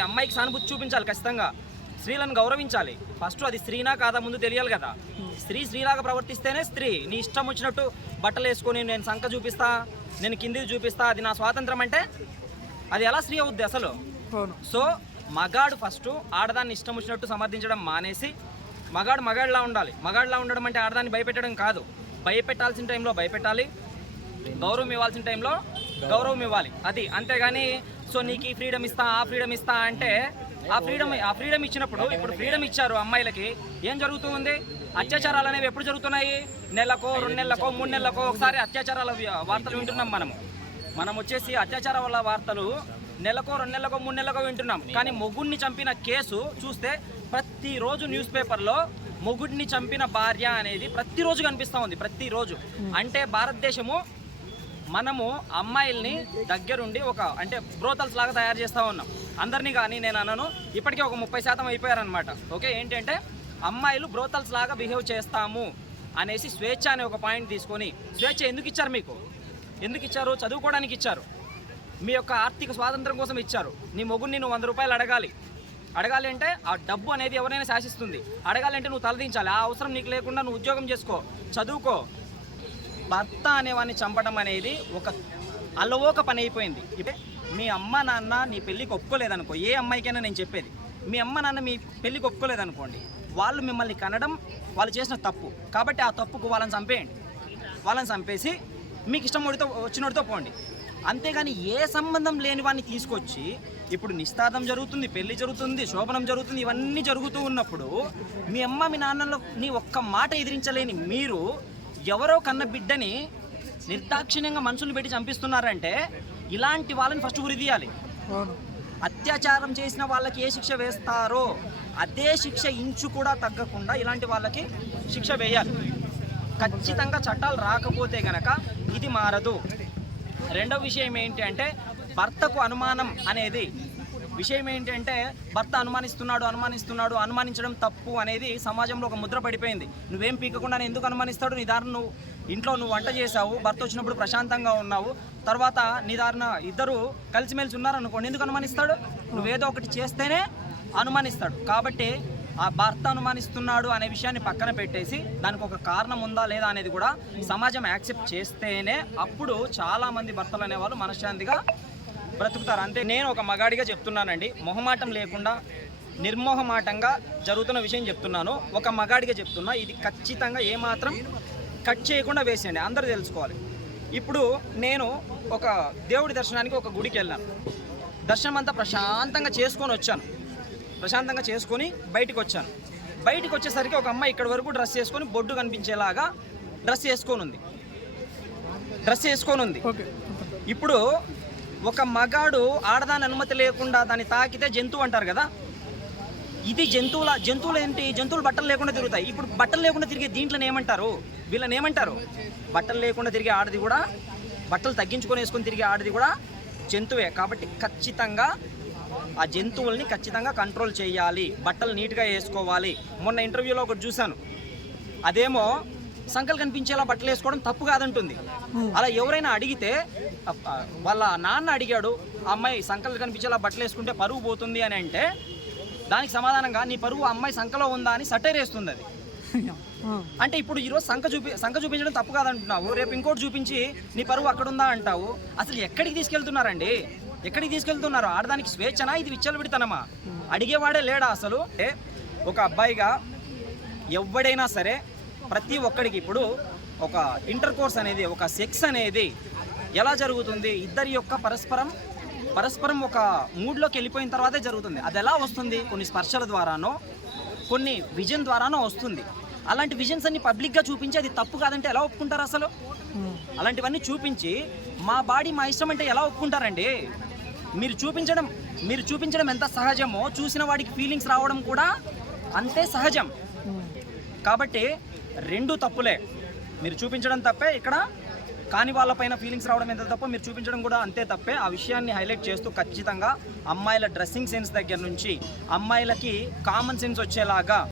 అమ్మాయికి సానుభూతి చూపించాలి ఖచ్చితంగా. స్త్రీలను గౌరవించాలి. ఫస్ట్ అది స్త్రీనా కాదా ముందు తెలియాలి కదా. స్త్రీ స్త్రీలాగా ప్రవర్తిస్తేనే స్త్రీ నీ ఇష్టం వచ్చినట్టు బట్టలు వేసుకొని నేను సంఖ చూపిస్తా నేను కిందిది చూపిస్తా అది నా స్వాతంత్రం అంటే అది ఎలా స్త్రీ అవుద్ది అసలు? సో మగాడు ఫస్ట్ ఆడదాన్ని ఇష్టం వచ్చినట్టు సమర్థించడం మానేసి మగాడు మగాడిలా ఉండాలి. మగాడిలా ఉండడం అంటే ఆడదాన్ని భయపెట్టడం కాదు. భయపెట్టాల్సిన టైంలో భయపెట్టాలి. గౌరవం ఇవ్వాల్సిన టైంలో గౌరవం ఇవ్వాలి. అది అంతేగాని సో నీకు ఈ ఫ్రీడమ్ ఇస్తా ఆ ఫ్రీడమ్ ఇస్తా అంటే ఆ ఫ్రీడమ్ ఆ ఫ్రీడమ్ ఇచ్చినప్పుడు ఇప్పుడు ఫ్రీడమ్ ఇచ్చారు అమ్మాయిలకి ఏం జరుగుతుంది? అత్యాచారాలు అనేవి ఎప్పుడు జరుగుతున్నాయి? నెలకో రెండు నెలలకో మూడు నెలలకో ఒకసారి అత్యాచారాల వార్తలు వింటున్నాం మనము మనం వచ్చేసి అత్యాచార వల్ల వార్తలు నెలకో రెండు నెలలకో మూడు నెలలకో వింటున్నాం. కానీ మొగుడిని చంపిన కేసు చూస్తే ప్రతిరోజు న్యూస్ పేపర్లో మొగుడిని చంపిన భార్య అనేది ప్రతిరోజు కనిపిస్తూ ఉంది ప్రతిరోజు. అంటే భారతదేశము మనము అమ్మాయిల్ని దగ్గరుండి ఒక అంటే బ్రోతల్స్ లాగా తయారు చేస్తూ ఉన్నాం. అందరినీ కానీ నేను అన్నాను ఇప్పటికే ఒక ముప్పై శాతం అయిపోయారనమాట ఓకే ఏంటంటే అమ్మాయిలు బ్రోతల్స్ లాగా బిహేవ్ చేస్తాము అనేసి స్వేచ్ఛ అనే ఒక పాయింట్ తీసుకొని స్వేచ్ఛ ఎందుకు ఇచ్చారు మీకు? ఎందుకు ఇచ్చారు? చదువుకోవడానికి ఇచ్చారు. మీ యొక్క ఆర్థిక స్వాతంత్రం కోసం ఇచ్చారు. నీ మొగుడిని నువ్వు వంద రూపాయలు అడగాలి. అడగాలి అంటే ఆ డబ్బు అనేది ఎవరైనా శాసిస్తుంది. అడగాలి అంటే నువ్వు తలదించాలి. ఆ అవసరం నీకు లేకుండా నువ్వు ఉద్యోగం చేసుకో చదువుకో భర్త అనేవాడిని చంపడం అనేది ఒక అలవోక పని అయిపోయింది. ఇప్పుడు మీ అమ్మ నాన్న నీ పెళ్ళికి ఒప్పుకోలేదనుకో ఏ అమ్మాయికైనా నేను చెప్పేది మీ అమ్మ నాన్న మీ పెళ్ళికి ఒప్పుకోలేదనుకోండి వాళ్ళు మిమ్మల్ని కనడం వాళ్ళు చేసిన తప్పు. కాబట్టి ఆ తప్పుకు వాళ్ళని చంపేయండి. వాళ్ళని చంపేసి మీకు ఇష్టం ఒడితో వచ్చినోడితో పోండి. అంతేగాని ఏ సంబంధం లేని వాడిని తీసుకొచ్చి ఇప్పుడు నిస్తార్థం జరుగుతుంది పెళ్ళి జరుగుతుంది శోభనం జరుగుతుంది ఇవన్నీ జరుగుతూ ఉన్నప్పుడు మీ అమ్మ మీ నాన్నలో నీ ఒక్క మాట ఎదిరించలేని మీరు ఎవరో కన్న బిడ్డని నిర్దాక్షిణ్యంగా మనుషులు పెట్టి చంపిస్తున్నారంటే ఇలాంటి వాళ్ళని ఫస్ట్ ఉరిదీయాలి అత్యాచారం చేసిన వాళ్ళకి ఏ శిక్ష వేస్తారో అదే శిక్ష ఇంచు కూడా తగ్గకుండా ఇలాంటి వాళ్ళకి శిక్ష వేయాలి. ఖచ్చితంగా చట్టాలు రాకపోతే గనక ఇది మారదు. రెండవ విషయం ఏంటి అంటే భర్తకు అనుమానం అనేది విషయం ఏంటంటే భర్త అనుమానిస్తున్నాడు అనుమానిస్తున్నాడు అనుమానించడం తప్పు అనేది సమాజంలో ఒక ముద్ర పడిపోయింది. నువ్వేం పీకకుండా ఎందుకు అనుమానిస్తాడు? నీ దారిని నువ్వు ఇంట్లో నువ్వు వంట చేసావు భర్త వచ్చినప్పుడు ప్రశాంతంగా ఉన్నావు. తర్వాత నీ దారిన ఇద్దరు కలిసిమెలిసి ఉన్నారనుకోండి ఎందుకు అనుమానిస్తాడు? నువ్వేదో ఒకటి చేస్తేనే అనుమానిస్తాడు. కాబట్టి ఆ భర్త అనుమానిస్తున్నాడు అనే విషయాన్ని పక్కన పెట్టేసి దానికి ఒక కారణం ఉందా లేదా అనేది కూడా సమాజం యాక్సెప్ట్ చేస్తేనే అప్పుడు చాలామంది భర్తలు అనేవాళ్ళు మనశ్శాంతిగా బ్రతుకుతారు. అంతే నేను ఒక మగాడిగా చెప్తున్నానండి. మొహమాటం లేకుండా నిర్మోహమాటంగా జరుగుతున్న విషయం చెప్తున్నాను. ఒక మగాడిగా చెప్తున్నా ఇది ఖచ్చితంగా ఏమాత్రం కట్ చేయకుండా వేసేయండి. అందరూ తెలుసుకోవాలి. ఇప్పుడు నేను ఒక దేవుడి దర్శనానికి ఒక గుడికి వెళ్ళాను. దర్శనం అంతా ప్రశాంతంగా చేసుకొని వచ్చాను. ప్రశాంతంగా చేసుకొని బయటికి వచ్చాను. బయటికి వచ్చేసరికి ఒక అమ్మాయి ఇక్కడ వరకు డ్రెస్ వేసుకొని బొడ్డు కనిపించేలాగా డ్రెస్ వేసుకొని ఉంది. డ్రెస్ వేసుకొని ఉంది. ఇప్పుడు ఒక మగాడు ఆడదాని అనుమతి లేకుండా దాన్ని తాకితే జంతువు అంటారు కదా? ఇది జంతువుల జంతువులు ఏంటి? జంతువులు బట్టలు లేకుండా తిరుగుతాయి. ఇప్పుడు బట్టలు లేకుండా తిరిగే దీంట్లోనే ఏమంటారు? వీళ్ళని ఏమంటారు? బట్టలు లేకుండా తిరిగే ఆడది కూడా బట్టలు తగ్గించుకొని వేసుకొని తిరిగే ఆడది కూడా జంతువే. కాబట్టి ఖచ్చితంగా ఆ జంతువుల్ని ఖచ్చితంగా కంట్రోల్ చేయాలి. బట్టలు నీట్గా వేసుకోవాలి. మొన్న ఇంటర్వ్యూలో ఒకటి చూశాను. అదేమో సంకలు కనిపించేలా బట్టలు వేసుకోవడం తప్పు కాదంటుంది. అలా ఎవరైనా అడిగితే వాళ్ళ నాన్న అడిగాడు ఆ అమ్మాయి సంకలు కనిపించేలా బట్టలు వేసుకుంటే పరువు పోతుంది అని అంటే దానికి సమాధానంగా నీ పరువు ఆ అమ్మాయి సంకలో ఉందా అని సటైర్ వేస్తుంది అది. అంటే ఇప్పుడు ఈరోజు సంఖ చూపి సంఖ చూపించడం తప్పు కాదంటున్నావు. రేపు ఇంకోటి చూపించి నీ పరువు అక్కడ ఉందా అంటావు. అసలు ఎక్కడికి తీసుకెళ్తున్నారండి? ఎక్కడికి తీసుకెళ్తున్నారు? ఆడదానికి స్వేచ్ఛనా? ఇది విచ్చలవిడితనమా? అడిగేవాడే లేడా అసలు? ఏ, ఒక అబ్బాయిగా ఎవడైనా సరే ప్రతి ఒక్కడికి ఇప్పుడు ఒక ఇంటర్ కోర్స్ అనేది ఒక సెక్స్ అనేది ఎలా జరుగుతుంది? ఇద్దరి యొక్క పరస్పరం పరస్పరం ఒక మూడ్లోకి వెళ్ళిపోయిన తర్వాతే జరుగుతుంది. అది ఎలా వస్తుంది? కొన్ని స్పర్శల ద్వారానో కొన్ని విజన్ ద్వారానో వస్తుంది. అలాంటి విజన్స్ అన్ని పబ్లిక్గా చూపించి అది తప్పు కాదంటే ఎలా ఒప్పుకుంటారు అసలు? అలాంటివన్నీ చూపించి మా బాడీ మా ఇష్టం అంటే ఎలా ఒప్పుకుంటారండి? మీరు చూపించడం మీరు చూపించడం ఎంత సహజమో చూసిన వాడికి ఫీలింగ్స్ రావడం కూడా అంతే సహజం. కాబట్టి రెండు తప్పులే. మీరు చూపించడం తప్పే ఇక్కడ. కాని వాళ్ళపైన ఫీలింగ్స్ రావడం ఎంత తప్ప మీరు చూపించడం కూడా అంతే తప్పే. ఆ విషయాన్ని హైలైట్ చేస్తూ ఖచ్చితంగా అమ్మాయిల డ్రెస్సింగ్ సెన్స్ దగ్గర నుంచి అమ్మాయిలకి కామన్ సెన్స్ వచ్చేలాగా